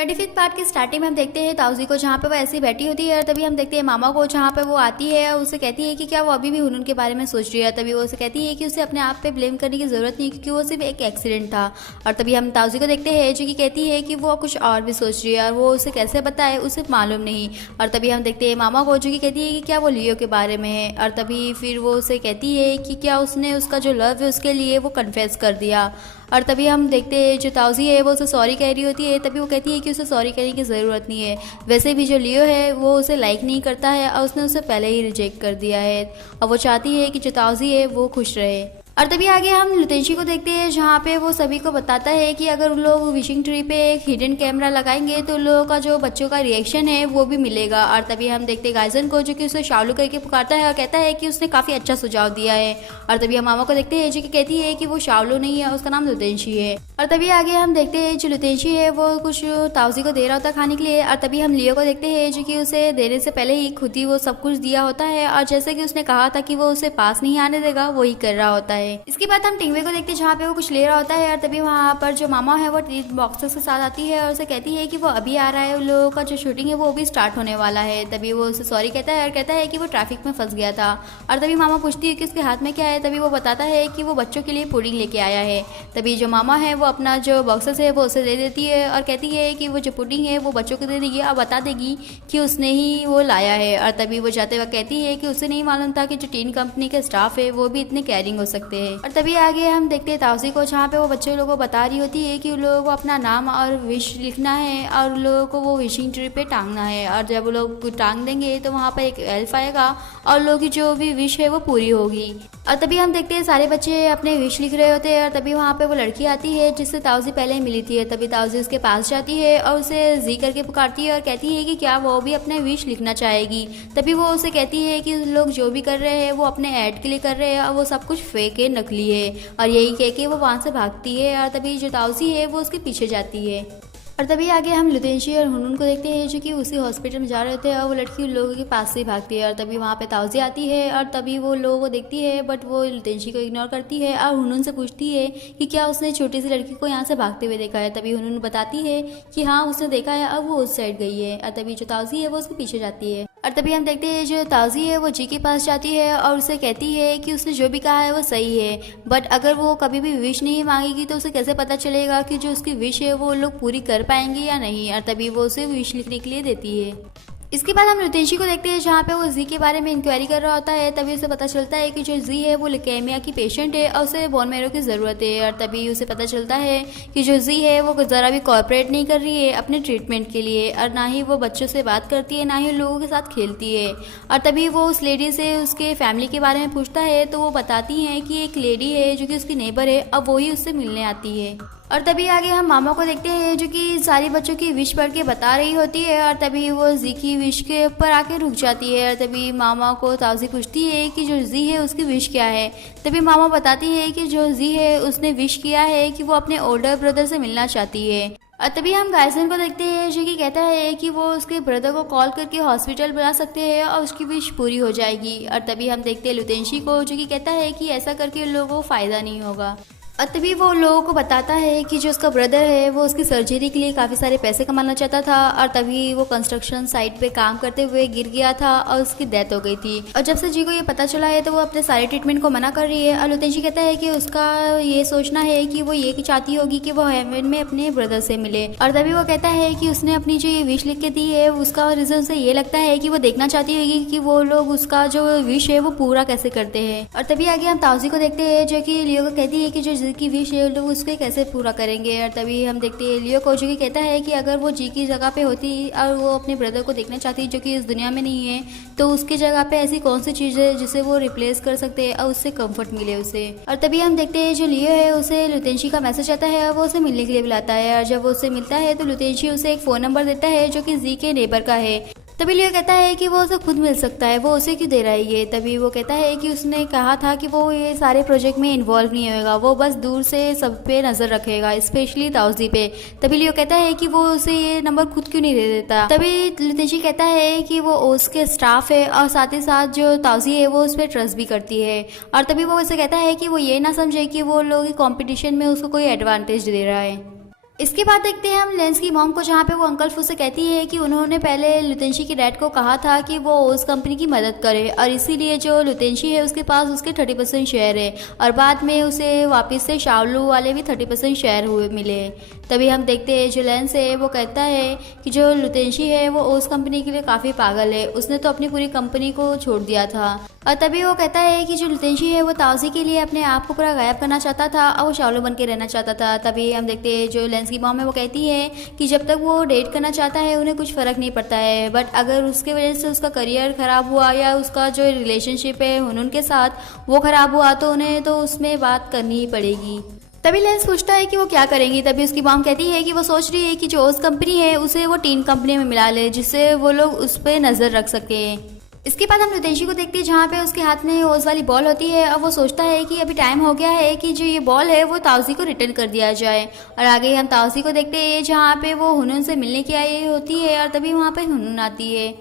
25th part की starting में हम देखते हैं ताउजी को, जहाँ पे वो ऐसी बैठी होती है और तभी हम देखते हैं मामा को, जहाँ पे वो आती है और उसे कहती है कि क्या वो अभी भी हुनून के बारे में सोच रही है। तभी वो उसे कहती है कि उसे अपने आप पे ब्लेम करने की ज़रूरत नहीं, क्योंकि वो सिर्फ एक एक्सीडेंट था। और तभी हम ताउजी को देखते हैं जो कि कहती है कि वो कुछ और भी सोच रही है और वो उसे कैसे बताए उसे मालूम नहीं। और तभी हम देखते हैं मामा को, जो कि कहती है कि क्या वो लियो के बारे में है। और तभी फिर वो उसे कहती है कि क्या उसने उसका जो लव है उसके लिए वो कन्फेस कर दिया। और तभी हम देखते हैं जो ताउजी है वो उसे सॉरी कह रही होती है। तभी वो कहती है कि उसे सॉरी कहने की ज़रूरत नहीं है, वैसे भी जो लियो है वो उसे लाइक नहीं करता है और उसने उसे पहले ही रिजेक्ट कर दिया है और वो चाहती है कि जो ताउजी है वो खुश रहे। और तभी आगे हम लुतेंशी को देखते हैं, जहाँ पे वो सभी को बताता है कि अगर उन लोग विशिंग ट्री पे एक हिडन कैमरा लगाएंगे तो उन लोगों का जो बच्चों का रिएक्शन है वो भी मिलेगा। और तभी हम देखते हैं गाइजन को, जो कि उसे शालू करके पुकारता है और कहता है कि उसने काफ़ी अच्छा सुझाव दिया है। और तभी हम मामा को देखते हैं जो कि कहती है कि वो शालू नहीं है, उसका नाम लुतेंशी है। और तभी आगे हम देखते हैं जो लुतेंशी है वो कुछ ताउजी को दे रहा होता है खाने के लिए। और तभी हम लियो को देखते हैं जो कि उसे देने से पहले ही खुद ही वो सब कुछ दिया होता है और जैसे कि उसने कहा था कि वो उसे पास नहीं आने देगा वही कर रहा होता है। इसके बाद हम टिंगवे को देखते हैं जहाँ पे वो कुछ ले रहा होता है और तभी वहाँ पर जो मामा है वो ट्रीट बॉक्सेस के साथ आती है और उसे कहती है कि वो अभी आ रहा है, उन लोगों का जो शूटिंग है वो भी स्टार्ट होने वाला है। तभी वो उसे सॉरी कहता है और कहता है कि वो ट्रैफिक में फंस गया था। और तभी मामा पूछती है कि उसके हाथ में क्या है। तभी वो बताता है कि वो बच्चों के लिए पुडिंग लेके आया है। तभी जो मामा है वो अपना जो बॉक्सेस है वो उसे दे देती है और कहती है कि वो जो पुडिंग है वो बच्चों को दे देगी और बता देगी कि उसने ही वो लाया है। और तभी वो जाते वक्त कहती है कि उसे नहीं मालूम था कि जो टीन कंपनी के स्टाफ है वो भी इतने केयरिंग हो सकते हैं। और तभी आगे हम देखते हैं ताउजी को, जहाँ पे वो बच्चे लोगों को बता रही होती है कि उन लोगों को अपना नाम और विश लिखना है और उन लोगों को वो विशिंग ट्री पे टांगना है। और जब वो लोग टांग देंगे तो वहाँ पर एक एल्फ आएगा और लोगों की जो भी विश है वो पूरी होगी। और तभी हम देखते हैं सारे बच्चे अपने विश लिख रहे होते हैं और तभी वहाँ पे वो लड़की आती है जिससे ताउजी पहले मिली थी। तभी ताउजी उसके पास जाती है और उसे जी करके पुकारती है और कहती है कि क्या वो भी अपने विश लिखना चाहेगी। तभी वो उसे कहती है कि लोग जो भी कर रहे हैं वो अपने ऐड के लिए कर रहे हैं और वो सब कुछ फेक है, नकली है। और यही कह के वो वहाँ से भागती है और तभी जो ताउजी है वो उसके पीछे जाती है। और तभी आगे हम लुतेंशी और हुनून को देखते हैं जो कि उसी हॉस्पिटल में जा रहे थे और वो लड़की उन लोगों के पास से भागती है। और तभी वहाँ पे ताउजी आती है और तभी वो लोगों को देखती है बट वो लुतेंशी को इग्नोर करती है और हुनून से पूछती है कि क्या उसने छोटी सी लड़की को यहाँ से भागते हुए देखा है। तभी हुनून बताती है कि हाँ उसने देखा है और वो उस साइड गई है। और तभी जो ताउजी है वो उसके पीछे जाती है। और तभी हम देखते हैं जो ताउजी है वो जी के पास जाती है और उसे कहती है कि उसने जो भी कहा है वो सही है, बट अगर वो कभी भी विश नहीं मांगेगी तो उसे कैसे पता चलेगा कि जो उसकी विश है वो लोग पूरी कर पाएंगे या नहीं। और तभी वो उसे विश लिखने के लिए देती है। इसके बाद हम लुतेंशी को देखते हैं जहाँ पे वो जी के बारे में इंक्वायरी कर रहा होता है। तभी उसे पता चलता है कि जो जी है वो ल्यूकेमिया की पेशेंट है और उसे बोन मैरो की ज़रूरत है। और तभी उसे पता चलता है कि जो जी है वो ज़रा भी कॉपरेट नहीं कर रही है अपने ट्रीटमेंट के लिए और ना ही वो बच्चों से बात करती है, ना ही लोगों के साथ खेलती है। और तभी वो उस लेडी से उसके फैमिली के बारे में पूछता है तो वो बताती हैं कि एक लेडी है जो कि उसकी नेबर है और वो ही उससे मिलने आती है। और तभी आगे हम मामा को देखते हैं जो कि सारी बच्चों की विश पढ़ के बता रही होती है और तभी वो जी की विश के ऊपर आके रुक जाती है। और तभी मामा को ताउजी पूछती है कि जो जी है उसकी विश क्या है। तभी मामा बताती है कि जो जी है उसने विश किया है कि वो अपने ओल्डर ब्रदर से मिलना चाहती है। और तभी हम गायसन को देखते हैं जो कि कहता है कि वो उसके ब्रदर को कॉल करके हॉस्पिटल बुला सकते हैं और उसकी विश पूरी हो जाएगी। और तभी हम देखते हैं लुतेंशी को जो कि कहता है कि ऐसा करके लोगों को फ़ायदा नहीं होगा। और तभी वो लोगों को बताता है कि जो उसका ब्रदर है वो उसकी सर्जरी के लिए काफ़ी सारे पैसे कमाना चाहता था और तभी वो कंस्ट्रक्शन साइट पे काम करते हुए गिर गया था और उसकी डेथ हो गई थी। और जब से जी को ये पता चला है तो वो अपने सारे ट्रीटमेंट को मना कर रही है। और लुतेंशी कहता है कि उसका ये सोचना है कि वो ये चाहती होगी कि वो हेवन में अपने ब्रदर से मिले। और तभी वो कहता है कि उसने अपनी जो ये विश लिख के दी है उसका रीज़न से ये लगता है कि वो देखना चाहती होगी कि वो लोग उसका जो विश है वो पूरा कैसे करते हैं। और तभी आगे हम ताउजी को देखते हैं जो कि लियो को कहती है कि जो की विश है लोग उसके कैसे पूरा करेंगे। और तभी हम देखते हैं लियो को जो कि कहता है कि अगर वो जी की जगह पे होती और वो अपने ब्रदर को देखना चाहती जो कि इस दुनिया में नहीं है तो उसकी जगह पे ऐसी कौन सी चीज़ है जिसे वो रिप्लेस कर सकते हैं और उससे कंफर्ट मिले उसे। और तभी हम देखते हैं जो लियो है उसे लुतेंशी का मैसेज आता है और वो उसे मिलने के लिए बुलाता है। और जब वो उससे मिलता है तो लुतेंशी उसे एक फ़ोन नंबर देता है जो कि जी के नेबर का है। तभी लियो कहता है कि वो उसे खुद मिल सकता है, वो उसे क्यों दे रहा है ये। तभी वो कहता है कि उसने कहा था कि वो ये सारे प्रोजेक्ट में इन्वॉल्व नहीं होगा, वो बस दूर से सब पे नज़र रखेगा, स्पेशली ताउजी पे। तभी लियो कहता है कि वो उसे ये नंबर खुद क्यों नहीं दे देता। तभी लुतेंशी कहता है कि वो उसके स्टाफ है और साथ ही साथ जो ताउजी है वो उस पर ट्रस्ट भी करती है। और तभी वो उसे कहता है कि वो ये ना समझे कि वो लोग कॉम्पिटिशन में उसको कोई एडवांटेज दे रहा है। इसके बाद देखते हैं हम लेंस की मॉम को, जहाँ पे वो अंकल फू से कहती है कि उन्होंने पहले लुतेंशी के डैड को कहा था कि वो उस कंपनी की मदद करे और इसीलिए जो लुतेंशी है उसके पास उसके 30% शेयर है और बाद में उसे वापस से शाओलू वाले भी 30% शेयर हुए मिले। तभी हम देखते हैं जो लेंस है वो कहता है कि जो लुतेंशी है वो उस कंपनी के लिए काफ़ी पागल है, उसने तो अपनी पूरी कंपनी को छोड़ दिया था। और तभी वो कहता है कि जो लुतेंशी है वो ताउजी के लिए अपने आप को पूरा गायब करना चाहता था और वो शाओलू बन के रहना चाहता था। तभी हम देखते हैं जो लेंस की मॉम है वो कहती है कि जब तक वो डेट करना चाहता है उन्हें कुछ फ़र्क नहीं पड़ता है, बट अगर उसके वजह से उसका करियर ख़राब हुआ या उसका जो रिलेशनशिप है हुनून के साथ वो ख़राब हुआ तो उन्हें तो उसमें बात करनी ही पड़ेगी। तभी लेंस पूछता है कि वो क्या करेंगी। तभी उसकी मॉम कहती है कि वो सोच रही है कि जो उस कंपनी है उसे वो टीन कंपनी में मिला ले जिससे वो लोग उस पर नज़र रख सकें। इसके बाद हम लुतेंशी को देखते हैं जहाँ पे उसके हाथ में ओज वाली बॉल होती है और वो सोचता है कि अभी टाइम हो गया है कि जो ये बॉल है वो ताउजी को रिटर्न कर दिया जाए। और आगे हम ताउजी को देखते हैं जहाँ पे वो हुनून से मिलने की आई होती है और तभी वहाँ पे हुनून आती है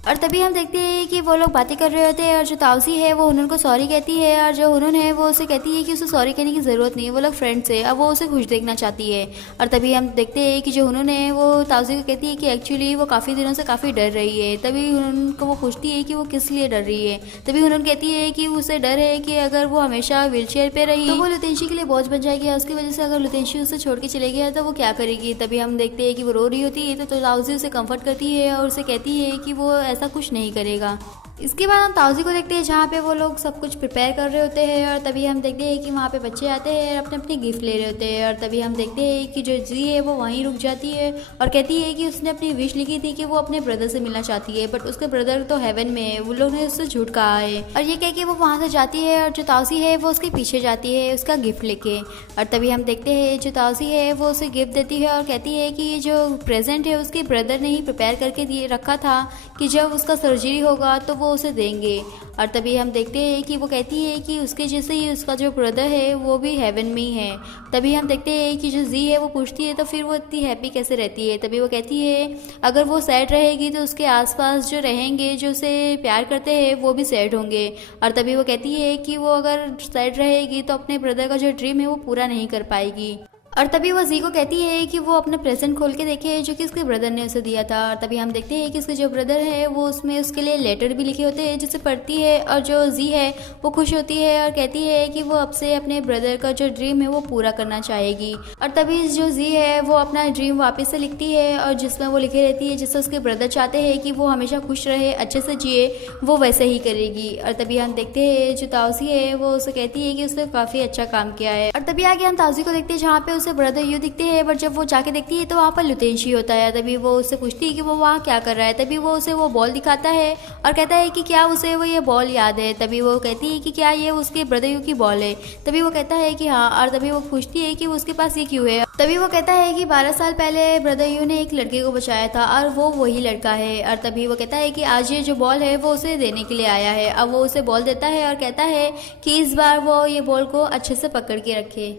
और तभी हम देखते हैं कि वो लोग बातें कर रहे होते हैं और जो ताउसी है वो हुनून को सॉरी कहती है और जो हुनून है वो उसे कहती है कि उसे सॉरी कहने की ज़रूरत नहीं है, वो लोग फ्रेंड्स है, अब वो उसे खुश देखना चाहती है। और तभी हम देखते हैं कि जो हुनून है वो ताउसी को कहती है कि एक्चुअली वो काफ़ी दिनों से काफ़ी डर रही है। तभी हुनून को वो पूछती है कि वो किस लिए डर रही है। तभी हुनून कहती है कि उसे डर है कि अगर वो हमेशा व्हीलचेयर पर रही तो वो लुतेंशी के लिए बोझ बन जाएगी, उसकी वजह से अगर लुतेंशी उसे छोड़ के चले गया तो वो क्या करेगी। तभी हम देखते हैं कि वो रो रही होती है तो ताउसी उसे कम्फर्ट करती है और उसे कहती है कि वो ऐसा कुछ नहीं करेगा। इसके बाद हम ताउजी को देखते हैं जहाँ पे वो लोग सब कुछ प्रिपेयर कर रहे होते हैं और तभी हम देखते हैं कि वहाँ पे बच्चे आते हैं और अपने अपने गिफ्ट ले रहे होते हैं। और तभी हम देखते हैं कि जो जी है वो वहीं रुक जाती है और कहती है कि उसने अपनी विश लिखी थी कि वो अपने ब्रदर से मिलना चाहती है, बट उसके ब्रदर तो हेवन में है, वो लोग ने उससे झूठ कहा है। और ये कह के वो वहाँ से जाती है और जो ताउजी है वो उसके पीछे जाती है उसका गिफ्ट लेके। और तभी हम देखते हैं जो ताउजी है वो उसे गिफ्ट देती है और कहती है कि ये जो प्रेजेंट है उसके ब्रदर ने ही प्रिपेयर करके दिए रखा था कि जब उसका सर्जरी होगा तो वो उसे देंगे। और तभी हम देखते हैं कि वो कहती है कि उसके जैसे ही उसका जो ब्रदर है वो भी हेवन में ही है। तभी हम देखते हैं कि जो जी है वो पूछती है तो फिर वो इतनी हैप्पी कैसे रहती है। तभी वो कहती है अगर वो सैड रहेगी तो उसके आसपास जो रहेंगे जो उसे प्यार करते हैं वो भी सैड होंगे। और तभी वो कहती है कि वो अगर सैड रहेगी तो अपने ब्रदर का जो ड्रीम है वो पूरा नहीं कर पाएगी। और तभी वो जी को कहती है कि वो अपना प्रेजेंट खोल के देखे जो कि उसके ब्रदर ने उसे दिया था। और तभी हम देखते हैं कि उसके जो ब्रदर है वो उसमें उसके लिए लेटर भी लिखे होते हैं जिसे पढ़ती है और जो जी है वो खुश होती है और कहती है कि वो अब से अपने ब्रदर का जो ड्रीम है वो पूरा करना चाहेगी। और तभी जो जी है वो अपना ड्रीम वापस से लिखती है और जिसमें वो लिखे रहती है जिससे उसके ब्रदर चाहते हैं कि वो हमेशा खुश रहे, अच्छे से जिए, वो वैसे ही करेगी। और तभी हम देखते हैं जो ताउसी है वो उसे कहती है कि उसने काफ़ी अच्छा काम किया है। और तभी आगे हम ताउसी को देखते हैं जहाँ पे ब्रदर यू दिखते हैं, बट जब वो जाके देखती है तो वहाँ पर लुतेंशी होता है। तभी वो उससे पूछती है कि वो वहाँ क्या कर रहा है। तभी वो उसे वो बॉल दिखाता है और कहता है कि क्या उसे वो ये बॉल याद है। तभी वो कहती है कि क्या ये उसके ब्रदर यू की बॉल है। तभी वो कहता है कि हाँ। और तभी वो पूछती है कि उसके पास ये क्यों है। तभी वो कहता है कि 12 साल पहले ब्रदर यू ने एक लड़के को बचाया था और वो वही लड़का है। और तभी वो कहता है कि आज ये जो बॉल है वो उसे देने के लिए आया है। अब वो उसे बॉल देता है और कहता है कि इस बार वो ये बॉल को अच्छे से पकड़ के रखे।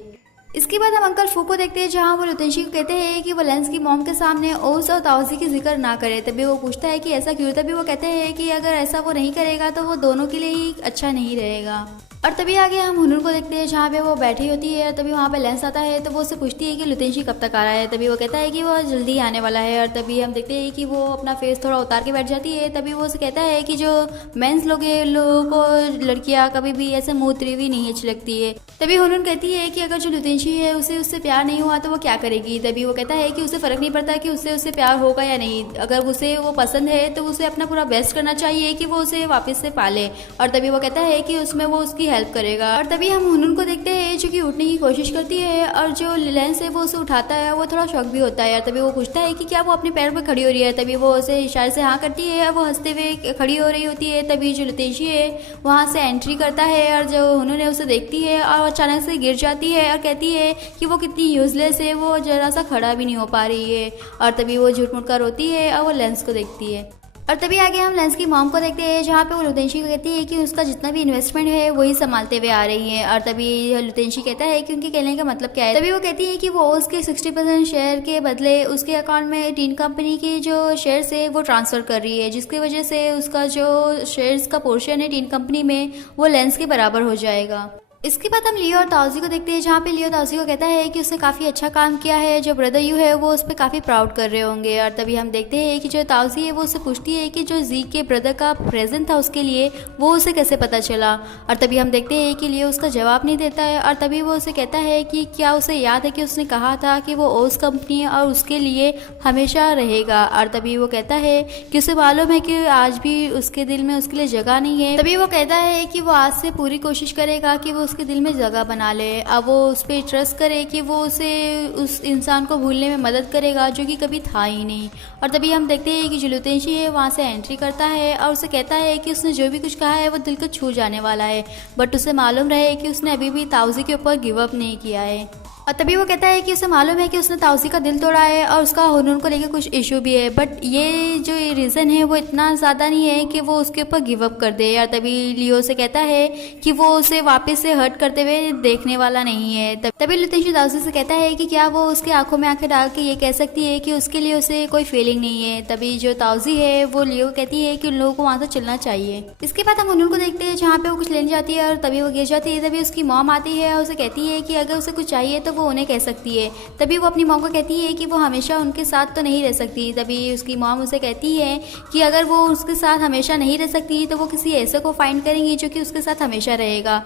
इसके बाद हम अंकल फू को देखते हैं जहाँ वो लुतेंशी को कहते हैं कि वो लेंस की मॉम के सामने ओस और ताउजी की जिक्र ना करे। तभी वो पूछता है कि ऐसा क्यों। तभी वो कहते हैं कि अगर ऐसा वो नहीं करेगा तो वो दोनों के लिए ही अच्छा नहीं रहेगा। और तभी आगे हम हुनून को देखते हैं जहाँ पे वो बैठी होती है। तभी वहाँ पे लेंस आता है तो वो उससे पूछती है कि लुतेंशी कब तक आ रहा है। तभी वो कहता है कि वो जल्दी आने वाला है। और तभी हम देखते हैं कि वो अपना फेस थोड़ा उतार के बैठ जाती है। तभी वो उसे कहता है कि जो मेंस लोग हैं लोगों को लड़कियाँ कभी भी ऐसे मुँह तिरवी नहीं अच्छी लगती है। तभी हुनून कहती है कि अगर जो लुतेंशी है उसे उससे प्यार नहीं हुआ तो वो क्या करेगी। तभी वो कहता है कि उसे फ़र्क नहीं पड़ता कि उससे प्यार होगा या नहीं, अगर उसे वो पसंद है तो उसे अपना पूरा बेस्ट करना चाहिए कि वो उसे वापस से पाले। और तभी वो कहता है कि उसमें वो उसकी हेल्प करेगा। और तभी हम हुनून को देखते हैं जो कि उठने की कोशिश करती है और जो लेंस है वो उसे उठाता है। वो थोड़ा शॉक भी होता है। और तभी वो पूछता है कि क्या वो अपने पैर पर खड़ी हो रही है। तभी वो उसे इशारे से हाँ करती है और वो हंसते हुए खड़ी हो रही होती है। तभी जो लुतेंशी है वहाँ से एंट्री करता है और जो हुनून है उसे देखती है और अचानक से गिर जाती है और कहती है कि वो कितनी यूजलेस है, वो जरा सा खड़ा भी नहीं हो पा रही है। और तभी वो झूठ मूठ कर रोती है और वो लेंस को देखती है। और तभी आगे हम लेंस की मॉम को देखते हैं जहाँ पे वो लुतेंशी को कहती है कि उसका जितना भी इन्वेस्टमेंट है वही संभालते हुए आ रही है। और तभी लुतेंशी कहता है कि उनके कहने का मतलब क्या है। तभी वो कहती है कि वो उसके 60% शेयर के बदले उसके अकाउंट में टीन कंपनी के जो शेयर्स है वो ट्रांसफ़र कर रही है, जिसकी वजह से उसका जो शेयर्स का पोर्शन है टीन कंपनी में वो लेंस के बराबर हो जाएगा। इसके बाद हम लियो और ताउजी को देखते हैं, जहाँ पे लियो ताउजी को कहता है कि उसने काफ़ी अच्छा काम किया है, जो ब्रदर यू है वो उस पर काफ़ी प्राउड कर रहे होंगे। और तभी हम देखते हैं कि जो ताउजी है वो उससे पूछती है कि जो जी के ब्रदर का प्रेजेंट था उसके लिए वो उसे कैसे पता चला। और तभी हम देखते हैं कि लियो उसका जवाब नहीं देता है, और तभी वो उसे कहता है कि क्या उसे याद है कि उसने कहा था कि वो ओस कंपनी है और उसके लिए हमेशा रहेगा। और तभी वो कहता है कि उसे मालूम है कि आज भी उसके दिल में उसके लिए जगह नहीं है। तभी वो कहता है कि वो आज से पूरी कोशिश करेगा कि वो उसके दिल में जगह बना ले। अब वो उस पर ट्रस्ट करे कि वो उसे उस इंसान को भूलने में मदद करेगा जो कि कभी था ही नहीं। और तभी हम देखते हैं कि जो लुतेशी है वहाँ से एंट्री करता है और उसे कहता है कि उसने जो भी कुछ कहा है वो दिल को छू जाने वाला है, बट उसे मालूम रहे कि उसने अभी भी ताउजी के ऊपर गिव अप नहीं किया है। और तभी वो कहता है कि उसे मालूम है कि उसने ताउजी का दिल तोड़ा है और उसका हुनून को लेकर कुछ इशू भी है, बट ये जो रीज़न है वो इतना ज़्यादा नहीं है कि वो उसके ऊपर गिव अप कर दे। और तभी लियो से कहता है कि वो उसे वापस से हर्ट करते हुए देखने वाला नहीं है। तभी लुतेशी ताउजी से कहता है कि क्या वो उसके आंखों में आंखें डाल के ये कह सकती है कि उसके लिए उसे कोई फीलिंग नहीं है। तभी जो ताउजी है वो लियो कहती है कि उन लोगों को वहाँ से चलना चाहिए। इसके बाद हम हुनून को देखते हैं, जहाँ पे वो कुछ लेने जाती है और तभी वो गिर जाती है। तभी उसकी मॉम आती है और उसे कहती है कि अगर उसे कुछ चाहिए तो वो उन्हें कह सकती है। तभी वो अपनी मॉम को कहती है कि वो हमेशा उनके साथ तो नहीं रह सकती। तभी उसकी मॉम उसे कहती है कि अगर वो उसके साथ हमेशा नहीं रह सकती तो वो किसी ऐसे को फाइंड करेंगी जो कि उसके साथ हमेशा रहेगा।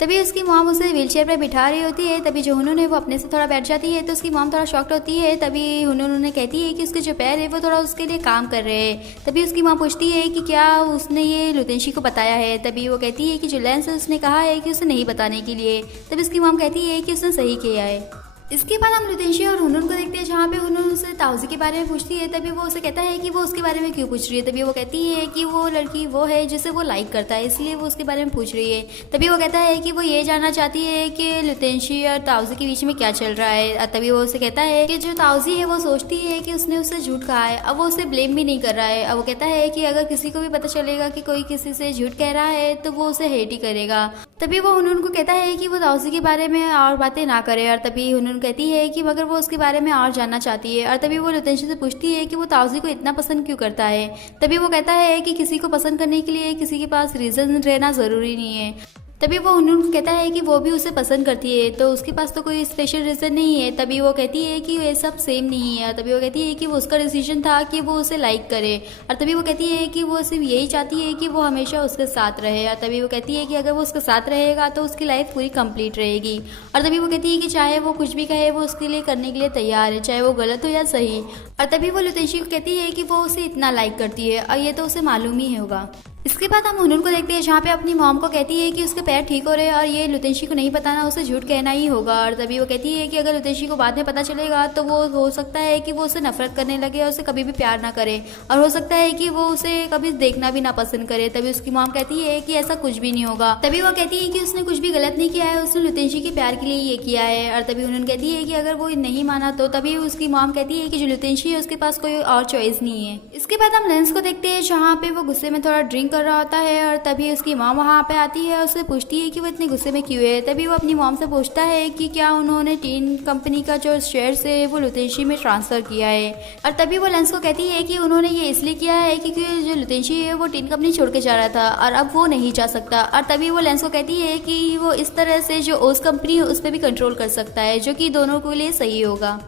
तभी उसकी मॉम उसे व्हीलचेयर पर बिठा रही होती है। तभी जो हुनून है वो अपने से थोड़ा बैठ जाती है तो उसकी मॉम थोड़ा शॉक्ड होती है। तभी हुनून उन्हें कहती है कि उसके जो पैर है वो थोड़ा उसके लिए काम कर रहे हैं। तभी उसकी मॉम पूछती है कि क्या उसने ये लुतेशी को बताया है। तभी वो कहती है कि जो लेंस है उसने कहा है कि उसे नहीं बताने के लिए। तभी उसकी मॉम कहती है कि उसने सही किया है। इसके बाद हम लुतेशी और हुनून को देखते हैं, जहाँ पे हुनून उसे ताउजी के बारे में पूछती है। तभी वो उसे कहता है कि वो उसके बारे में क्यों पूछ रही है। तभी वो कहती है कि वो लड़की वो है जिसे वो लाइक करता है, इसलिए वो उसके बारे में पूछ रही है। तभी वो कहता है कि वो ये जानना चाहती है कि लुतेशी और ताउजी के बीच में क्या चल रहा है। तभी वो उसे कहता है कि जो ताउजी है वो सोचती है कि उसने उससे झूठ कहा है, अब वो उसे ब्लेम भी नहीं कर रहा है। अब वो कहता है कि अगर किसी को भी पता चलेगा कि कोई किसी से झूठ कह रहा है तो वो उसे हेट ही करेगा। तभी वो हुनून को कहता है कि वो ताउजी के बारे में और बातें ना करे। और तभी हुनून कहती है कि मगर वो उसके बारे में और जानना चाहती है। और तभी वो लुतेशी से पूछती है कि वो ताउजी को इतना पसंद क्यों करता है। तभी वो कहता है कि किसी को पसंद करने के लिए किसी के पास रीज़न रहना ज़रूरी नहीं है। तभी वो हुनून को कहता है कि वो भी उसे पसंद करती है तो उसके पास तो कोई स्पेशल रीज़न नहीं है। तभी वो कहती है कि ये सब सेम नहीं है। तभी वो कहती है कि वो उसका डिसीजन था कि वो उसे लाइक करे। और तभी वो कहती है कि वो सिर्फ यही चाहती है कि वो हमेशा उसके साथ रहे। और तभी वो कहती है कि अगर वो उसके साथ रहेगा तो उसकी लाइफ पूरी कंप्लीट रहेगी। और तभी वो कहती है कि चाहे वो कुछ भी कहे वो उसके लिए करने के लिए तैयार है, चाहे वो गलत हो या सही। और तभी वो लुतेशी को कहती है कि वो उसे इतना लाइक करती है और ये तो उसे मालूम ही होगा। इसके बाद हम हुनून को देखते हैं, जहाँ पे अपनी मॉम को कहती है कि उसके पैर ठीक हो रहे हैं और ये लुतेशी को नहीं बताना, उसे झूठ कहना ही होगा। और तभी वो कहती है कि अगर लुतेशी को बाद में पता चलेगा तो वो हो सकता है कि वो उसे नफरत करने लगे और उसे कभी भी प्यार ना करे, और हो सकता है कि वो उसे कभी देखना भी ना पसंद करे। तभी उसकी मॉम कहती है कि ऐसा कुछ भी नहीं होगा। तभी वो कहती है कि उसने कुछ भी गलत नहीं किया है, उसने लुतेशी के प्यार के लिए ये किया है। और तभी उन्होंने कहती है कि अगर वो नहीं माना तो तभी उसकी मॉम कहती है कि जो लुतेशी है उसके पास कोई और चॉइस नहीं है। इसके बाद हम लेंस को देखते हैं, जहाँ पे वो गुस्से में थोड़ा ड्रिंक कर रहा होता है। और तभी उसकी मॉम वहाँ पे आती है और उससे पूछती है कि वो इतने गुस्से में क्यों है। तभी वो अपनी मॉम से पूछता है कि क्या उन्होंने टीन कंपनी का जो शेयर्स है वो लुतेशी में ट्रांसफ़र किया है। और तभी वो लेंस को कहती है कि उन्होंने ये इसलिए किया है क्योंकि जो लुतेशी है वो टीन कंपनी छोड़ के जा रहा था और अब वो नहीं जा सकता। और तभी वो लेंस को कहती है कि वो इस तरह से जो ओस कंपनी है उस पर भी कंट्रोल कर सकता है, जो कि दोनों के लिए सही होगा।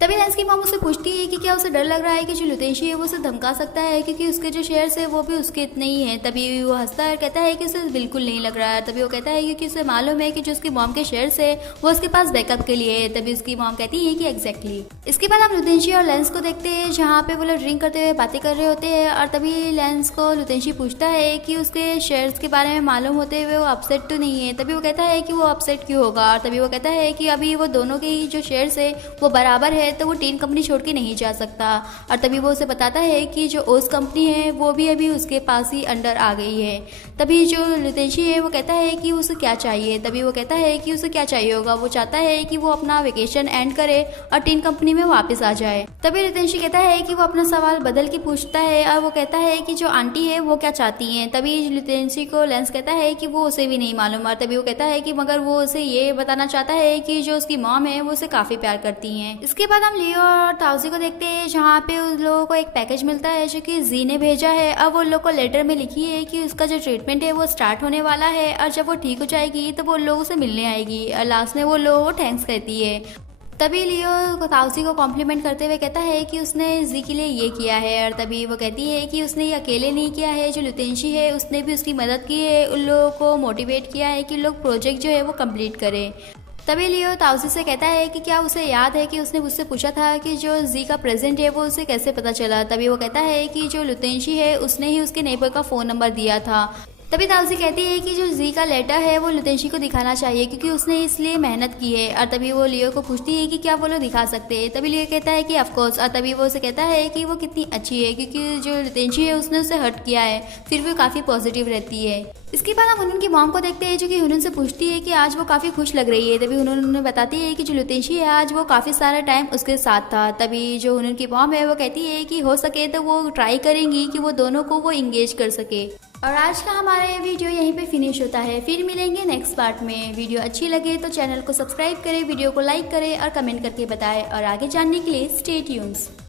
तभी लेंस की मॉम उससे पूछती है कि क्या उसे डर लग रहा है कि जो लुतेशी है वो उसे धमका सकता है क्योंकि उसके जो शेयर्स है वो भी उसके इतने ही हैं। तभी वो हंसता है और कहता है कि उसे बिल्कुल नहीं लग रहा है। तभी वो कहता है क्योंकि उसे मालूम है कि जो उसकी मॉम के शेयर्स है वो उसके पास बैकअप के लिए है। तभी उसकी मॉम कहती है कि एग्जैक्टली। इसके बाद हम लुतेशी और लेंस को देखते हैं, जहाँ पे वो लोग ड्रिंक करते हुए बातें कर रहे होते हैं। और तभी लेंस को लुतेशी पूछता है कि उसके शेयर्स के बारे में मालूम होते हुए वो अपसेट तो नहीं है। तभी वो कहता है कि वो अपसेट क्यों होगा। और तभी वो कहता है कि अभी वो दोनों के ही जो शेयर्स है वो बराबर है तो वो टीन कंपनी छोड़ के नहीं जा सकता। और तभी वो उसे बताता है कि जो ओस कंपनी है वो भी अभी उसके पास ही अंडर आ गई है। तभी जो लुतेशी है वो कहता है कि उसे क्या चाहिए। तभी वो कहता है कि उसे क्या चाहिए होगा, वो चाहता है कि वो अपना वेकेशन एंड करे और टीन कंपनी में वापस आ जाए। तभी लुतेशी कहता है कि वो अपना सवाल बदल के पूछता है और वो कहता है कि जो आंटी है वो क्या चाहती हैं। तभी लुतेशी को लेंस कहता है कि वो उसे भी नहीं मालूम। और तभी वो कहता है कि मगर वो उसे ये बताना चाहता है कि जो उसकी मॉम है वो उसे काफ़ी प्यार करती हैं। इसके बाद हम लियो और ताउजी को देखते हैं जहाँ पे उन लोगों को एक पैकेज मिलता है जो कि जी ने भेजा है। अब वो लोग को लेटर में लिखी है कि उसका जो ट्रीटमेंट है वो स्टार्ट होने वाला है और जब वो ठीक हो जाएगी तो वो लोगों से मिलने आएगी और लास्ट में वो लोगों को थैंक्स कहती है। तभी लियो ताउजी को कॉम्प्लीमेंट करते हुए कहता है कि उसने जी के लिए ये किया है और तभी वो कहती है कि उसने ये अकेले नहीं किया है, जो लुतेंशी है उसने भी उसकी मदद की है, उन लोगों को मोटिवेट किया है कि लोग प्रोजेक्ट जो है वो कंप्लीट करें। तभी लियो ताउजी से कहता है कि क्या उसे याद है कि उसने मुझसे पूछा था कि जो जी का प्रेजेंट है वो उसे कैसे पता चला। तभी वो कहता है कि जो लुतेंशी है उसने ही उसके नेबर का फ़ोन नंबर दिया था। तभी ताउजी कहती है कि जो जी का लेटर है वो लुतेंशी को दिखाना चाहिए क्योंकि उसने इसलिए मेहनत की है। और तभी वो लियो को पूछती है कि क्या वो लोग दिखा सकते हैं। तभी लियो कहता है कि ऑफकोर्स। और तभी वो उसे कहता है कि वो कितनी अच्छी है क्योंकि जो लुतेंशी है उसने उसे हर्ट किया है, फिर भी काफ़ी पॉजिटिव रहती है। इसके बाद हम हुनून की मॉम को देखते हैं जो कि हुनून से पूछती है कि आज वो काफ़ी खुश लग रही है। तभी हुनून बताती है कि जो लुतेंशी है आज वो काफ़ी सारा टाइम उसके साथ था। तभी जो हुनून की मॉम है वो कहती है कि हो सके तो वो ट्राई करेंगी कि वो दोनों को वो इंगेज कर सके। और आज का हमारा ये वीडियो यहीं पे फिनिश होता है। फिर मिलेंगे नेक्स्ट पार्ट में। वीडियो अच्छी लगे तो चैनल को सब्सक्राइब करें, वीडियो को लाइक करें और कमेंट करके बताएं और आगे जानने के लिए स्टे ट्यून्स।